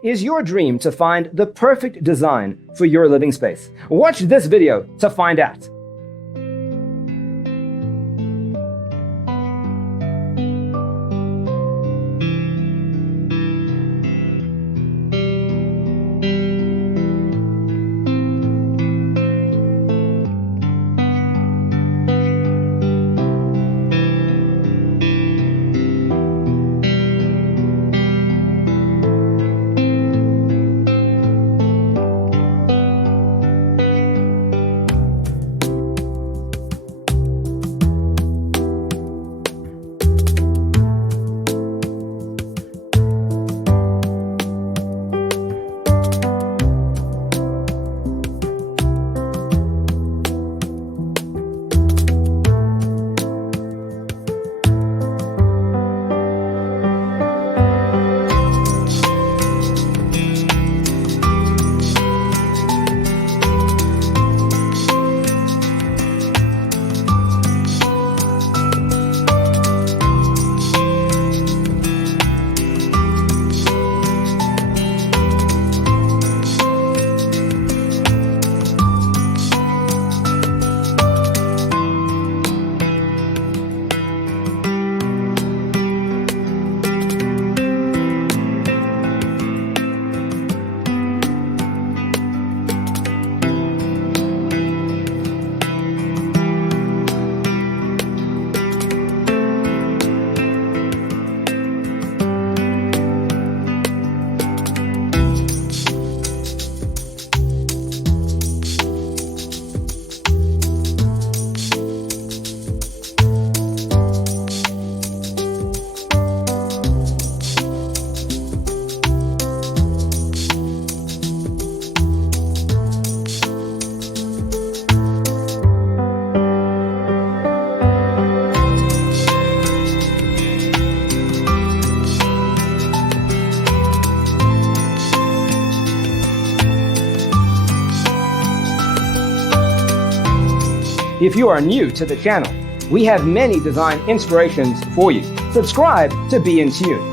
Is your dream to find the perfect design for your living space? Watch this video to find out. If you are new to the channel, we have many design inspirations for you. Subscribe to be in tune.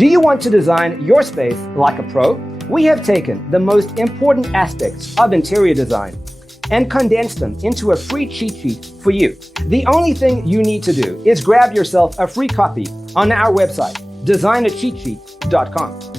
Do you want to design your space like a pro? We have taken the most important aspects of interior design and condensed them into a free cheat sheet for you. The only thing you need to do is grab yourself a free copy on our website, designercheatsheet.com.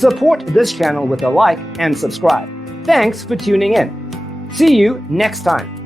Support this channel with a like and subscribe. Thanks for tuning in. See you next time.